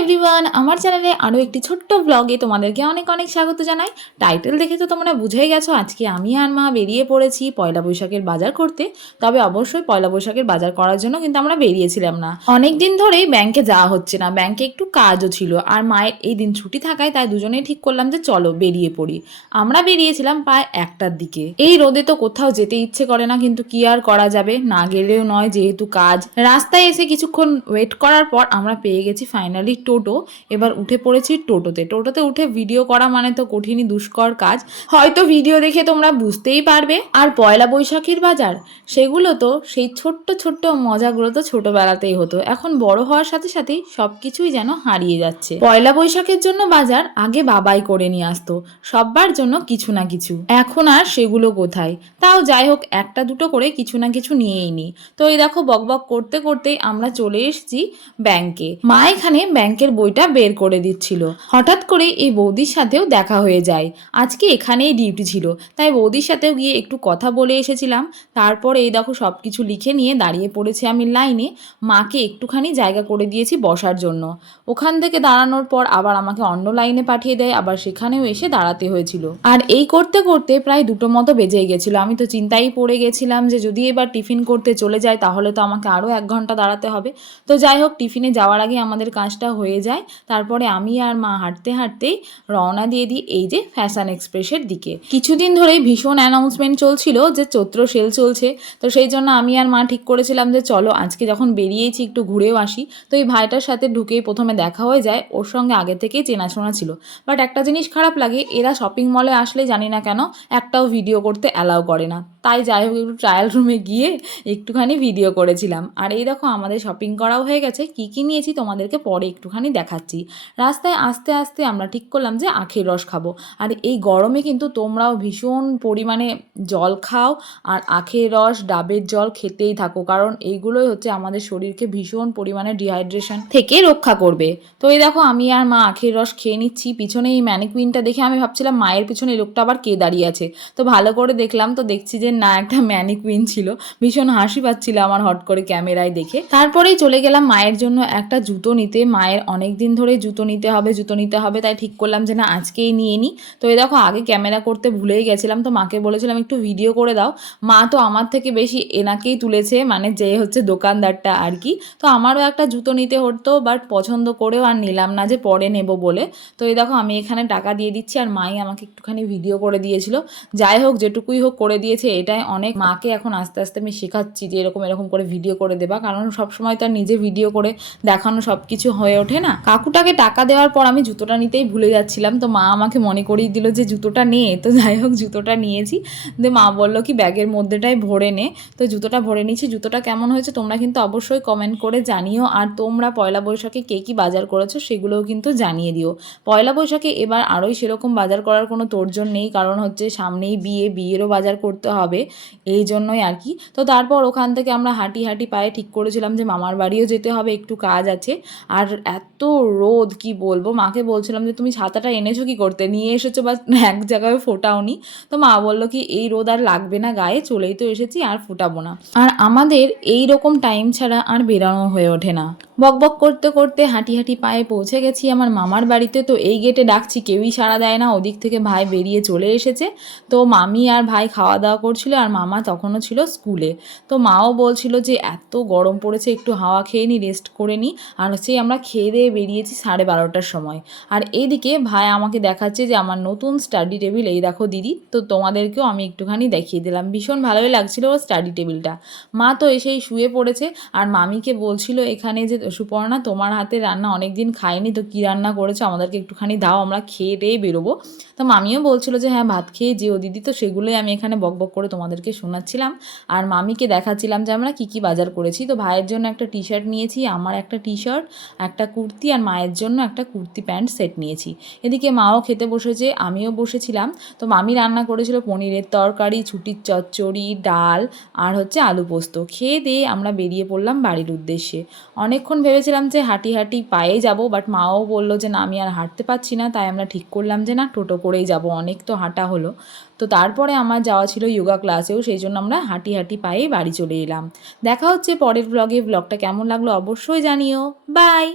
Everyone আমার চ্যানেলে আরও একটি ছোট্ট ব্লগে তোমাদেরকে অনেক অনেক স্বাগত জানাই। টাইটেল দেখে তো তোমরা বুঝেই গেছো, আজকে আমি আর মা বেরিয়ে পড়েছি পয়লা বৈশাখের বাজার করতে। তবে অবশ্যই পয়লা বৈশাখের বাজার করার জন্য কিন্তু আমরা বেরিয়েছিলাম না। অনেক দিন ধরেই ব্যাংকে যাওয়া হচ্ছে না ব্যাংকে একটু কাজও ছিল। আর মায়ের এই দিন ছুটি থাকায় তাই দুজনেই ঠিক করলাম যে চলো বেরিয়ে পড়ি। আমরা বেরিয়েছিলাম প্রায় একটার দিকে। এই রোদে তো কোথাও যেতে ইচ্ছে করে না, কিন্তু কি আর করা যাবে? না গেলেও নয় যেহেতু কাজ। রাস্তায় এসে কিছুক্ষণ ওয়েট করার পর আমরা পেয়ে গেছি ফাইনালি টোটো, এবার উঠে পড়েছি টোটোতে। টোটোতে উঠে ভিডিও করা মানে তো কঠিনই, দুষ্কর কাজ। হয়তো ভিডিও দেখে তোমরা বুঝতেই পারবে। আর পয়লা বৈশাখীর বাজার, সেগুলো তো সেই ছোট্ট ছোট্ট মজাগুলো তো ছোটবেলাতেই হতো। এখন বড় হওয়ার সাথে সাথেই সব কিছুই যেন হারিয়ে যাচ্ছে। পয়লা বৈশাখের জন্য বাজার আগে বাবাই করে নিয়ে আসতো, সব্বার জন্য কিছু না কিছু। এখন আর সেগুলো কোথায়? তাও যাই হোক, একটা দুটো করে কিছু না কিছু নিয়েই নি। তো এই দেখো, বকবক করতে করতেই আমরা চলে এসেছি ব্যাংকে। মা এখানে ব্যাংকের বইটা বের করে দিচ্ছিল। হঠাৎ করে এই বৌদির সাথেও দেখা হয়ে যায়। আজকে এখানেই ডিউটি ছিল। তাই বৌদির সাথেও গিয়ে একটু কথা বলে এসেছিলাম। তারপর এই দেখো সব কিছু লিখে নিয়ে দাঁড়িয়ে পড়েছি আমি লাইনে। মাকে একটুখানি জায়গা করে দিয়েছি বসার জন্য। ওখান থেকে দাঁড়ানোর পর আবার আমাকে অন্য লাইনে পাঠিয়ে দেয়। আবার সেখানেও এসে দাঁড়াতে হয়েছিল। আর এই করতে করতে প্রায় দুটো মতো বেজে গেছিল। আমি তো চিন্তাই পড়ে গেছিলাম যে যদি এবার টিফিন করতে চলে যায় তাহলে তো আমাকে আরও এক ঘণ্টা দাঁড়াতে হবে। তো যাই হোক, টিফিনে যাওয়ার আগে আমাদের কাজটা হয়ে যায়। তারপরে আমি আর মা হাঁটতে হাঁটতেই রওনা দিয়ে দিই এই যে ফ্যাশন এক্সপ্রেসের দিকে। কিছুদিন ধরেই ভীষণ অ্যানাউন্সমেন্ট চলছিল যে চৈত্র সেল চলছে। তো সেই জন্য আমি আর মা ঠিক করেছিলাম যে চলো আজকে যখন বেরিয়েছি একটু ঘুরেও আসি। তো এই ভাইটার সাথে ঢুকেই প্রথমে দেখা হয়ে যায়। ওর সঙ্গে আগে থেকেই চেনাশোনা ছিল। বাট একটা জিনিস খারাপ লাগে, এরা শপিং মলে আসলে জানি না কেন একটাও ভিডিও করতে অ্যালাউ করে না। তাই যাই হোক, একটু ট্রায়াল রুমে গিয়ে একটুখানি ভিডিও করেছিলাম। আর এই দেখো আমাদের শপিং করাও হয়ে গেছে। কী কী নিয়েছি তোমাদেরকে পরে একটুখানি দেখাচ্ছি। রাস্তায় আস্তে আস্তে আমরা ঠিক করলাম যে আখের রস খাব। আর এই গরমে কিন্তু তোমরাও ভীষণ পরিমাণে জল খাও আর আখের রস, ডাবের জল খেতেই থাকো। কারণ এইগুলোই হচ্ছে আমাদের শরীরকে ভীষণ পরিমাণে ডিহাইড্রেশন থেকে রক্ষা করবে। তো এই দেখো, আমি আর মা আখের রস খেয়ে নিচ্ছি। পিছনে এই ম্যানিকুইনটা দেখে আমি ভাবছিলাম, মায়ের পিছনে এই লোকটা আবার কে দাঁড়িয়ে আছে? তো ভালো করে দেখলাম, তো দেখছি যে না, একটা ম্যানিকুইন ছিল। ভীষণ হাসি পাচ্ছিল আমার হট করে ক্যামেরায় দেখে। তারপরেই চলে গেলাম মায়ের জন্য একটা জুতো নিতে। মায়ের অনেক দিন ধরে জুতো নিতে হবে, জুতো নিতে হবে, তাই ঠিক করলাম যে না, আজকেই নিয়ে নিই তো এই দেখো, আগে ক্যামেরা করতে ভুলেই গেছিলাম, তো মাকে বলেছিলাম একটু ভিডিও করে দাও। মা তো আমার থেকে বেশি এনাকেই তুলেছে মানে যে হচ্ছে দোকানদারটা আর কি। তো আমারও একটা জুতো নিতে হতো বাট পছন্দ করেও আর নিলাম না যে পরে নেব বলে। তো এই দেখো, আমি এখানে টাকা দিয়ে দিচ্ছি, আর মাই আমাকে একটুখানি ভিডিও করে দিয়েছিল। যাই হোক, যেটুকুই হোক করে দিয়েছে, এটাই অনেক। মাকে এখন আস্তে আস্তে আমি শেখাচ্ছি যে এরকম এরকম করে ভিডিও করে দেবা, কারণ সবসময় তো আর নিজে ভিডিও করে দেখানো সব কিছু হয়ে ওঠে না। কাকুটাকে টাকা দেওয়ার পর আমি জুতোটা নিতেই ভুলে যাচ্ছিলাম। তো মা আমাকে মনে করিয়ে দিল যে জুতোটা নে। তো যাই হোক, জুতোটা নিয়েছি। দিয়ে মা বলল, কি ব্যাগের মধ্যেটাই ভরে নে। তো জুতোটা ভরে নিয়েছি। জুতোটা কেমন হয়েছে তোমরা কিন্তু অবশ্যই কমেন্ট করে জানিও। আর তোমরা পয়লা বৈশাখে কে কী বাজার করেছ সেগুলোও কিন্তু জানিয়ে দিও। পয়লা বৈশাখে এবার আরোই সেরকম বাজার করার কোনো তোড়জোড় নেই। কারণ হচ্ছে সামনেই বিয়ে, বিয়েরও বাজার করতে হবে। এই জন্যই আর কি। তো তারপর ওখান থেকে আমরা হাঁটি হাঁটি পায়ে ঠিক করেছিলাম যে মামার বাড়িও যেতে হবে। একটু কাজ আছে। আর এত রোদ, কি বলব? মাকে বলছিলাম যে, তুমি ছাতাটা এনেছো কি করতে? নিয়ে এসেছ বা এক জায়গায় ফোটাওনি তো মা বলল কি, এই রোদ আর লাগবে না গায়ে, চলেই তো এসেছি, আর ফোটাবো না। আর আমাদের এই রকম টাইম ছাড়া আর বেরানো হয়ে ওঠে না। বকবক করতে করতে হাঁটি হাঁটি পায়ে পৌঁছে গেছি আমার মামার বাড়িতে। তো এই গেটে ডাকছি, কেউই সাড়া দেয় না, ওদিক থেকে ভাই বেরিয়ে চলে এসেছে। তো মামি আর ভাই খাওয়া দাওয়া করছিল, আর মামা তখনও ছিল স্কুলে। তো মাও বলছিল যে, এত গরম পড়েছে, একটু হাওয়া খেয়ে নি রেস্ট করে নিই আর হচ্ছে আমরা খেয়ে দিয়ে বেরিয়েছি সাড়ে বারোটার সময়। আর এইদিকে ভাই আমাকে দেখাচ্ছে যে আমার নতুন স্টাডি টেবিল এই দেখো দিদি, তো তোমাদেরকেও আমি একটুখানি দেখিয়ে দিলাম। ভীষণ ভালোই লাগছিল ওর স্টাডি টেবিলটা মা তো এসেই শুয়ে পড়েছে আর মামিকে বলছিল এখানে যে, সুপর্ণা, তোমার হাতে রান্না অনেক দিন খাইনি তো কী রান্না করেছ? আমাদেরকে একটুখানি দাও, আমরা খেয়ে টেয়ে বেরোবো। তো মামিও বলছিল যে হ্যাঁ ভাত খেয়ে যেও দিদি। তো সেগুলোই আমি এখানে বক বক করে তোমাদেরকে শোনাচ্ছিলাম। আর মামিকে দেখাচ্ছিলাম যে, আমরা কী কী বাজার করেছি? তো ভাইয়ের জন্য একটা টি শার্ট নিয়েছি, আমার একটা টি শার্ট একটা কুর্তি আর মায়ের জন্য একটা কুর্তি প্যান্ট সেট নিয়েছি। এদিকে মাও খেতে বসেছে, আমিও বসেছিলাম। তো মামি রান্না করেছিল পনিরের তরকারি, ছুটির চচ্চড়ি, ডাল আর হচ্ছে আলু পোস্ত। খেয়ে দিয়ে আমরা বেরিয়ে পড়লাম বাড়ির উদ্দেশ্যে। অনেকক্ষণ ভেবেছিলাম যে হাঁটি হাঁটি পায়ে যাব বাট মাও বলল যে না, আমি আর হাঁটতে পারছি না, তাই আমরা ঠিক করলাম যে না, টোটো করেই যাব। অনেক তো হাঁটা হলো। তো তারপরে আমার যাওয়া ছিল যোগা ক্লাসেও, সেই জন্য আমরা হাঁটি হাঁটি পায়ে বাড়ি চলে এলাম। দেখা হচ্ছে পরের ব্লগে ব্লগটা কেমন লাগল অবশ্যই জানিও। বাই